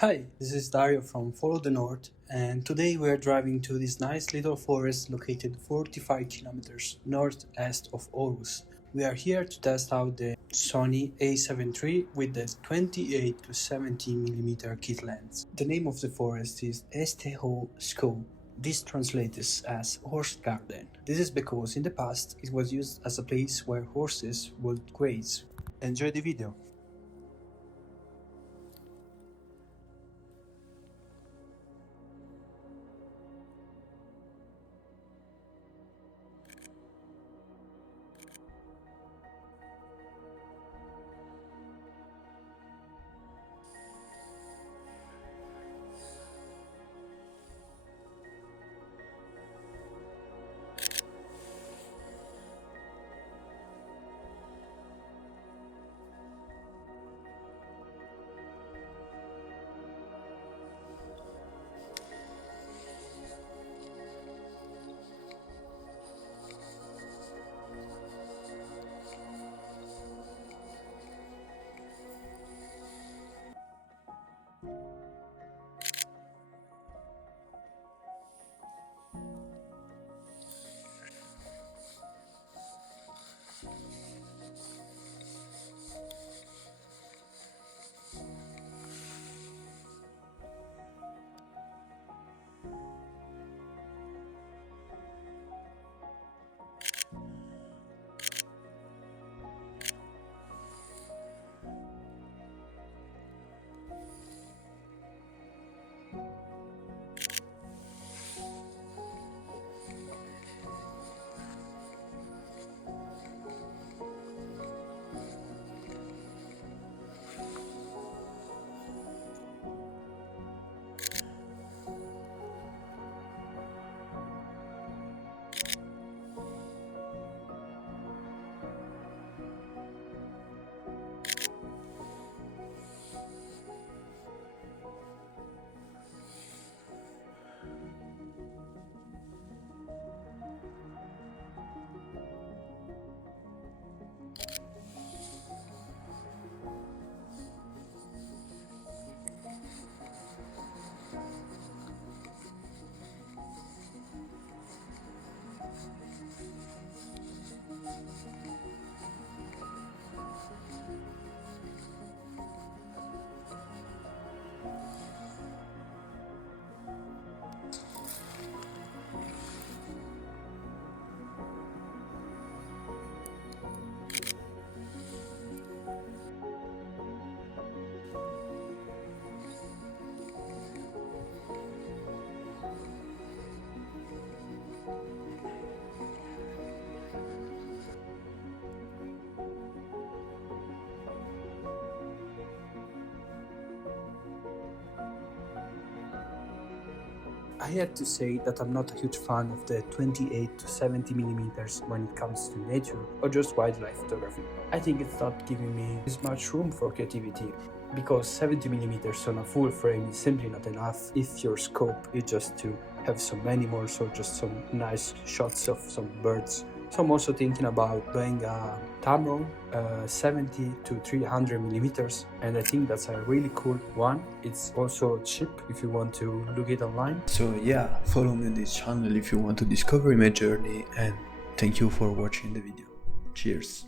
Hi, this is Dario from Follow the North, and today we are driving to this nice little forest located 45 kilometers northeast of Aarhus. We are here to test out the Sony A7 III with the 28 to 70 mm kit lens. The name of the forest is Esteho Skog. This translates as horse garden. This is because in the past it was used as a place where horses would graze. Enjoy the video. I had to say that I'm not a huge fan of the 28 to 70 millimeters when it comes to nature or just wildlife photography. I think it's not giving me this much room for creativity because 70 millimeters on a full frame is simply not enough if your scope is just to have some animals or just some nice shots of some birds. So I'm also thinking about buying a Tamron 70 to 300 millimeters, and I think that's a really cool one. It's also cheap if you want to look it online. So yeah, follow me on this channel if you want to discover my journey, and thank you for watching the video. Cheers.